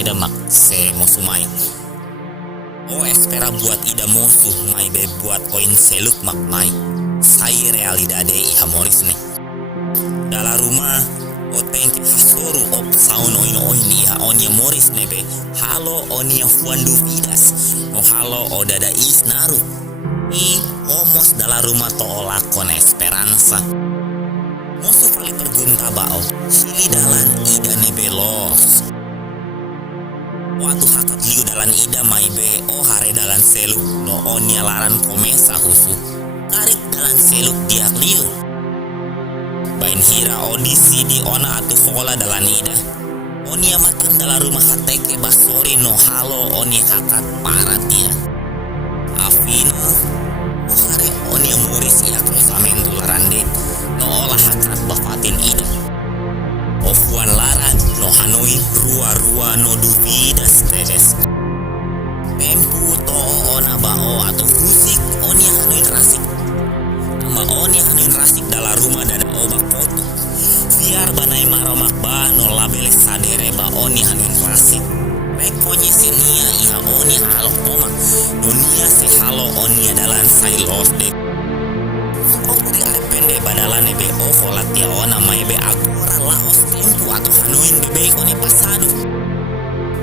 ida mak se mosumai. O espera buat ida mosu mai be buat oin seluk mak mai. Sai realidade iha moris ne. Dalam rumah o tengke hasoru op saun oin iha onia moris nebe. Halo onia fuandu vidas. No halo o dada isnaru. I omos dalam rumah to lakon esperanza. Mosu kali pergunta bao. Sili dalan ida nebe los. Waktu hakat liu dalan ida mai be o hare dalan seluk no onia laran komesa husu tarik dalan seluk diak liu bain hira audisi di ona atu fola dalan ida onia matang dalam rumah hateke basori no halo onia hakat parat dia afina o hare onia muris ia krosamentu larande no olah hakat bafatin ida Ofuan laran no hanoi rua no duvidas tedes. Tempu to ona bao atau fusik onia hanuin rasik. Tamba onia hanuin rasik dalam rumah dan oba kotu. Biar banai maromak ba no labele sadere ba onia hanuin rasik. Rekonye senia iha onia halok tomak. Dunia se halo onia dalan sailos dek. Okri are pende badalan ebe ofolat ya ona mai be agora laos tempu atau hanuin bebe onia pasadu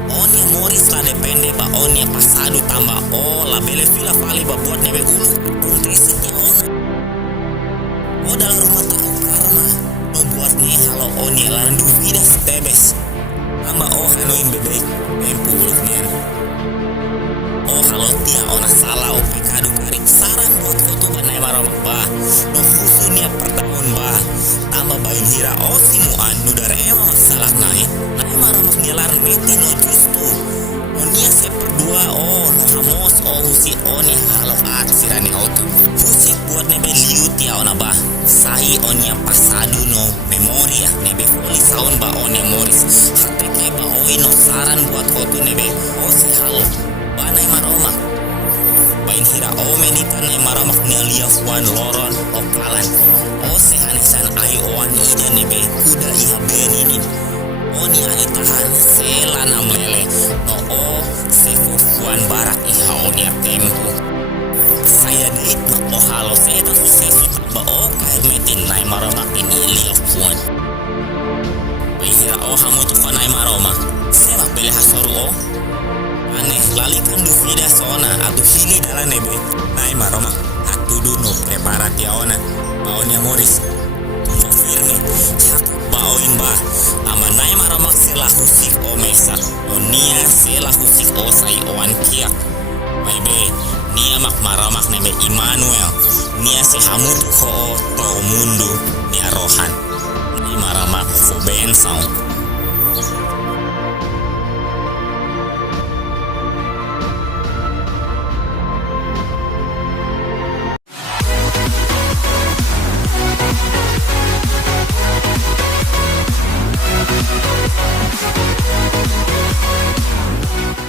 onia moris la depende ba onia pasadu tambah la bele fila fali ba buat nebe ulu kuntrisnya ona dalam rumah tahu karma no buat ne halo onia laran duvidas tebes tambah hanuin bebe tempu uluk nian halo tia ona salah o pekadu karik saran buat foto banai maromak ba no husunya per tahun ba tambah bayin hira simuan nu dare ema masalah naik maromak nialar meti no justu onia se perdua no hamos husi onia halo sirani auto husi buat nebe liu tia ona ba sahi onia pasadu no memoria nebe foli saun ba onia moris hateke ba no saran buat foto nebe si halo banai maromak bain hira menita nai maromak nialia fuan loron kalan sehanesan ai oan ida nebe kuda iha benini oni ani tahan selan amlele no seko fuan barak iha onia tempo saya deit mak halo seda susesu ba kair metin nai maromak ini lia fuan bain hira hamu tuka nai maromak semak bele hasoru aneh lalikan duvida sona atau hili dalam nebe nai maromak hatudu no preparat ya ona baonya moris no firme hak baoin ba ama nai maromak sela husik mesa nia sela husik sai oan kiak mai be nia mak maromak nebe Immanuel nia se hamut ko to mundu nia rohan nai maromak fo ben sound